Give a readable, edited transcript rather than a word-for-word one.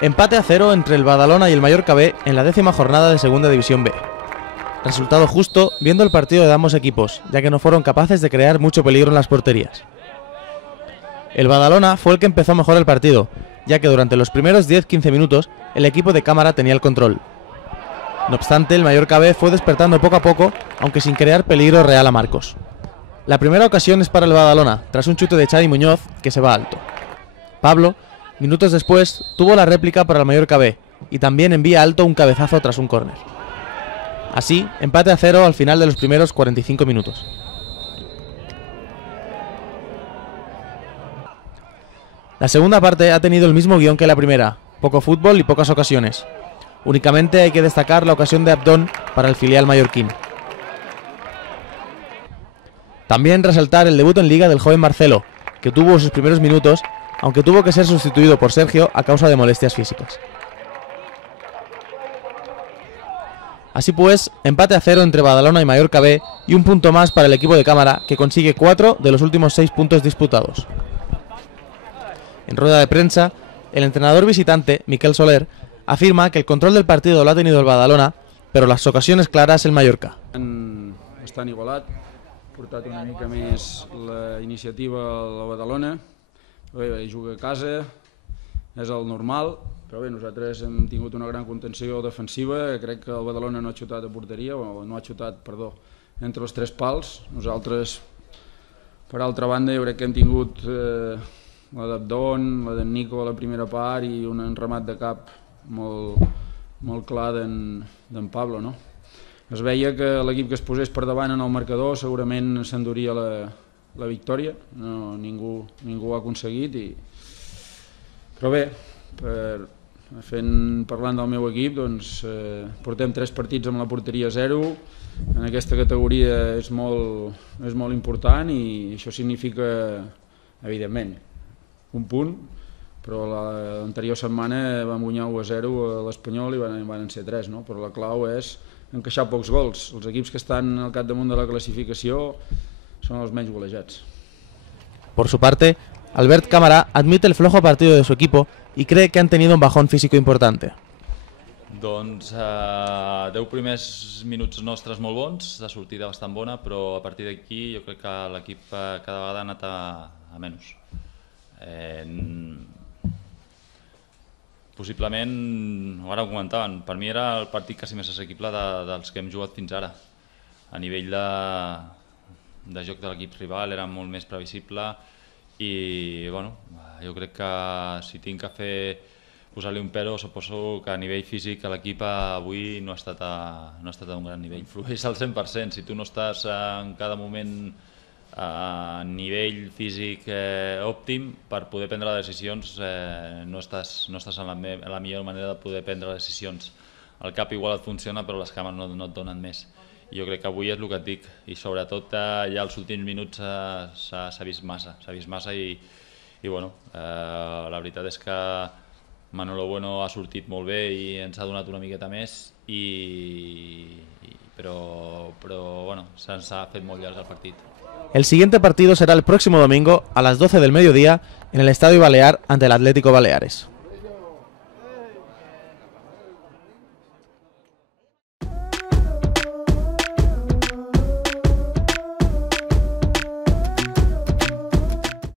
Empate a 0 entre el Badalona y el Mallorca B en la 10ª jornada de Segunda División B. Resultado justo viendo el partido de ambos equipos, ya que no fueron capaces de crear mucho peligro en las porterías. El Badalona fue el que empezó mejor el partido, ya que durante los primeros 10-15 minutos el equipo de Cámara tenía el control. No obstante, el Mallorca B fue despertando poco a poco, aunque sin crear peligro real a Marcos. La primera ocasión es para el Badalona, tras un chute de Xavi Muñoz que se va alto. Pablo, minutos después, tuvo la réplica para el Mallorca B y también envía alto un cabezazo tras un córner. Así, empate a 0 al final de los primeros 45 minutos. La segunda parte ha tenido el mismo guión que la primera, poco fútbol y pocas ocasiones. Únicamente hay que destacar la ocasión de Abdón para el filial mallorquín. También resaltar el debut en Liga del joven Marcelo, que tuvo sus primeros minutos, aunque tuvo que ser sustituido por Sergio a causa de molestias físicas. Así pues, empate a 0 entre Badalona y Mallorca B y un punto más para el equipo de Cámara, que consigue 4 de los últimos 6 puntos disputados. En rueda de prensa, el entrenador visitante, Miquel Soler, afirma que el control del partido lo ha tenido el Badalona, pero las ocasiones claras el Mallorca. Estan igualat, ha portat una mica més la iniciativa a la Badalona, bé, juga a casa, és el normal, però bé, nosaltres hem tingut una gran contenció defensiva, crec que el Badalona no ha xutat a porteria, o no ha xutat, perdó, entre els 3 pals. Nosaltres, per altra banda, jo crec que hem tingut la d'Abdón, la d'en Nico a la primera part i un enramat de cap molt clar d'en Pablo, no? Es veia que l'equip que es posés per davant en el marcador segurament s'enduria la victòria, ningú ho ha aconseguit, però bé, parlant del meu equip, portem 3 partits amb la porteria 0, en aquesta categoria és molt important i això significa, evidentment, un punt, però l'anterior setmana vam guanyar 1-0 a l'Espanyol i van ser 3, no? Però la clau és encaixar pocs gols. Els equips que estan al capdamunt de la clasificació son los menys golejats. Por su parte, Albert Cámara admite el flojo partido de su equipo y cree que han tenido un bajón físico importante. Doncs 10 primers minuts nostres molt bons, de sortida bastant bona, però a partir d'aquí jo crec que l'equip cada vegada ha anat a menys. Possiblement, ara ho comentaven, per mi era el partit quasi més assequible dels que hem jugat fins ara. A nivell de joc de l'equip rival era molt més previsible i bueno, jo crec que si tinc que posar-li un pero, suposo que a nivell físic l'equip avui no ha estat a un gran nivell. Influeix al 100%, si tu no estàs en cada moment a nivell físic òptim per poder prendre decisions, no estàs en la millor manera de poder prendre decisions. El cap igual et funciona però les cames no et donen més. I jo crec que avui és el que et dic i sobretot ja als últims minuts s'ha vist massa i bueno, la veritat és que Manolo Bueno ha sortit molt bé i ens ha donat una miqueta més però bueno, se'ns ha fet molt llarg el partit. El siguiente partido será el próximo domingo a las 12 del mediodía en el Estadio Balear ante el Atlético Baleares.